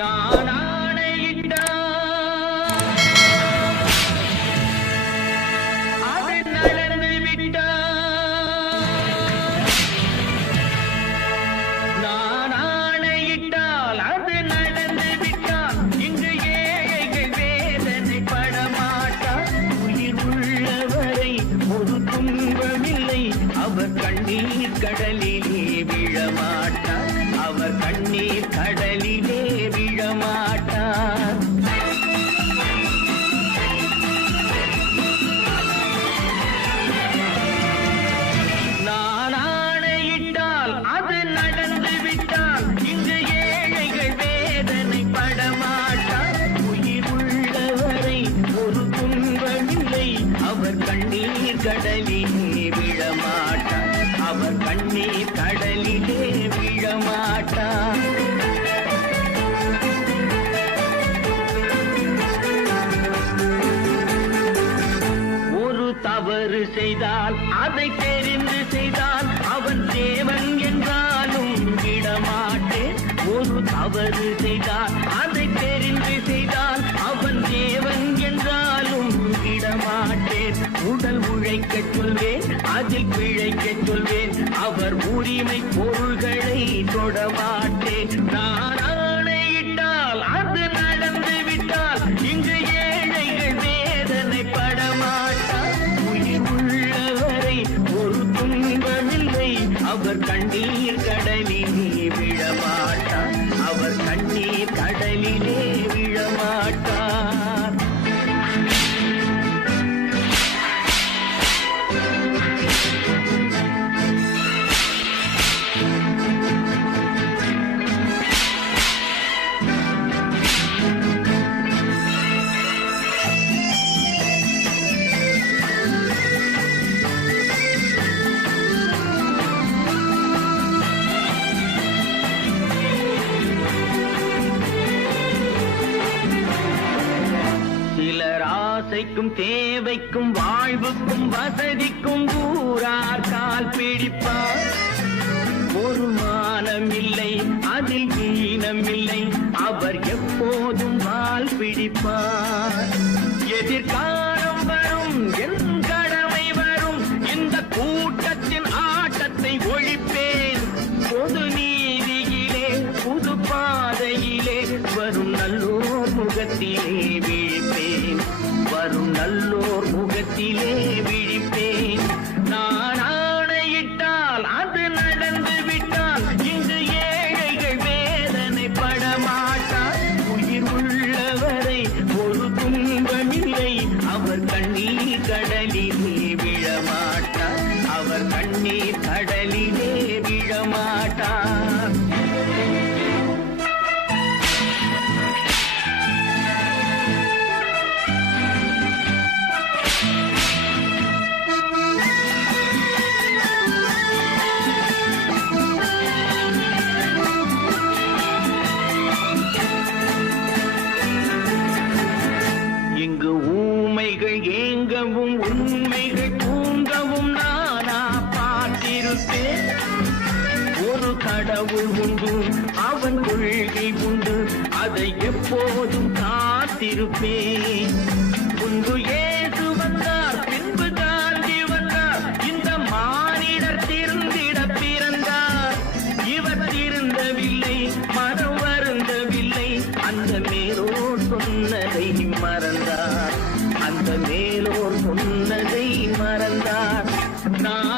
நான் ஆணையிட்டால் அது நடந்து விட்டால், நான் ஆணையிட்டால் அது நடந்து விட்டால், இங்கு ஏழைகள் வேதனை படமாட்டார். உயிர் உள்ளவரை ஒரு துன்பமில்லை, அவர் கண்ணீர் கடலிலே விழமாட்டார், அவர் கண்ணீர் கடலிலே விழமாட்டார். நான் ஆணையிட்டால் அது நடந்து விட்டால், இங்கு ஏழைகள் வேதனை படமாட்டார். உயிர் உள்ளவரை ஒரு துன்பமில்லை, அவர் கண்ணீர் கடலிலே விழமாட்டார், அவர் கண்ணீர் கடலிலே விழமாட்டார். ஒரு தவறு செய்தால் அதை தெரிந்து செய்தால் அவன் தேவன் என்றாலும் விடமாட்டேன். ஒரு தவறு செய்தால் அதை தெரிந்து செய்தால் அவன் தேவன் என்றாலும் விடமாட்டேன். உடல் உழைக்கச் சொல்வேன், அதில் பிழைக்கச் சொல்வேன், அவர் உரிமை பொருள்களை தொடமாட்டேன். நான் ஆணையிட்டால் அது நடந்து விட்டால், இங்கு ஏழைகள் வேதனை படமாட்டார். உயிர் உள்ளவரை ஒரு துன்பமில்லை, அவர் கண்ணீர் கடலிலே விழமாட்டார், அவர் கண்ணீர் கடலிலே விழமாட்டார். சிலர் ஆசைக்கும் தேவைக்கும் வாழ்வுக்கும் வசதிக்கும் ஊரார் கால் பிடிப்பார். ஒரு மானம் இல்லை, அதில் ஈனம் இல்லை, அவர் எப்போதும் வால் பிடிப்பார். எதிர்காலம் வரும், என் கடமை வரும், இந்த கூட்டத்தின் ஆட்டத்தை ஒழிப்பேன். பொது நீதியிலே புது பாதையிலே வரும் நல்லோர் முகத்திலே விழிப்பேன், வரும் நல்லோர் முகத்திலே விழிப்பேன். நான் ஆணையிட்டால் அது நடந்து விட்டால், இங்கு ஏழைகள் வேதனை படமாட்டார். உயிர் உள்ளவரை ஒரு துன்பமில்லை, அவர் கண்ணீர் கடலிலே விழமாட்டார், அவர் கண்ணீர் கடலிலே விழமாட்டார். இங்கு ஊமைகள் ஏங்கவும் உண்மைகள் தூங்கவும் நானா பார்த்திருப்பேன். ஒரு கடவுள் உண்டு, அவன் கொள்கை உண்டு, அதை எப்போதும் காத்திருப்பேன். முன்பு இயேசு வந்தார், பின்பு காந்தி வந்தார், இந்த மானிடர் திருந்திட பிறந்தார். இவர் திருந்தவில்லை, மனம் வருந்தவில்லை, அந்த மேலோர் சொன்னதை மறந்தார், அந்த மேலோர் சொன்னதை மறந்தார். நான்